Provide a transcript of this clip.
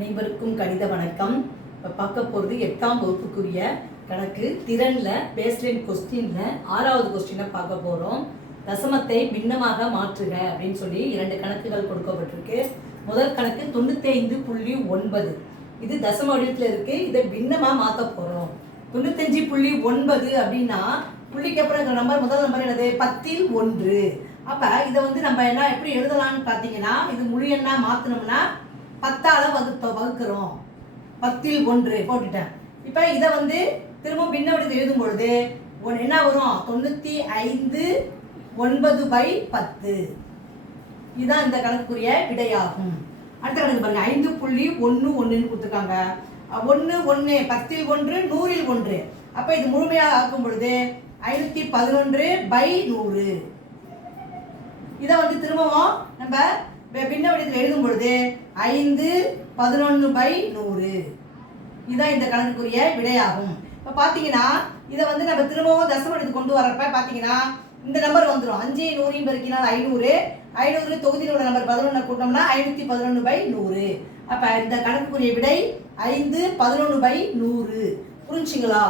அனைவருக்கும் கணித வணக்கம். இப்போ பார்க்க போகிறது 8ஆம் வகுப்புக்குரிய கணக்கு திறனில் பேஸ்லைன் கொஸ்டினில் 6வது கொஸ்டினை பார்க்க போகிறோம். தசமத்தை பின்னமாக மாற்றுக அப்படின்னு சொல்லி 2 கணக்குகள் கொடுக்கப்பட்டிருக்கு. முதல் கணக்கு 95.9. இது தசம வடிவத்தில் இருக்குது. இதை பின்னமாக மாற்ற போகிறோம். 95.9 அப்படின்னா புள்ளிக்கு அப்புறம் இருக்கிற நம்பர் முதல் நம்பர் என்னது 10ல் 1. அப்போ இதை வந்து நம்ம என்ன எப்படி எழுதலாம்னு பார்த்தீங்கன்னா, இது முழு எண்ணா மாற்றினோம்னா 10ஆல் வகுக்கிறோம். 10ல் 1 போட்டுட்டேன். இப்போ இதை வந்து திரும்ப பின்ன வடிவத்தில் எழுதும் பொழுது என்ன வரும்? 95/9/10. இதுதான் இந்த கணக்குரிய விடையாகும். அடுத்த கணக்கு பாருங்க, 5.11 கொடுத்துருக்காங்க. 1 1 10ல் 1 100ல் 1. அப்போ இது முழுமையாக ஆக்கும் பொழுது 511/100. இதை வந்து திரும்பவும் நம்ம பின்ன வடிவத்தில் எழுதும் பொழுது 511/100. இதுதான் இந்த கணக்குரிய விடையாகும். இப்போ பார்த்தீங்கன்னா இதை வந்து நம்ம திரும்பவும் தசம வடிவத்துக்கு கொண்டு வரப்ப பார்த்தீங்கன்னா இந்த நம்பர் வந்துடும். 5 100 பெருக்கினால் 500. 500 தொகுதியில் உள்ள நம்பர் 11 கூட்டோம்னா 511/100. அப்போ இந்த கணக்குரிய விடை 511/100. புரிஞ்சுங்களா?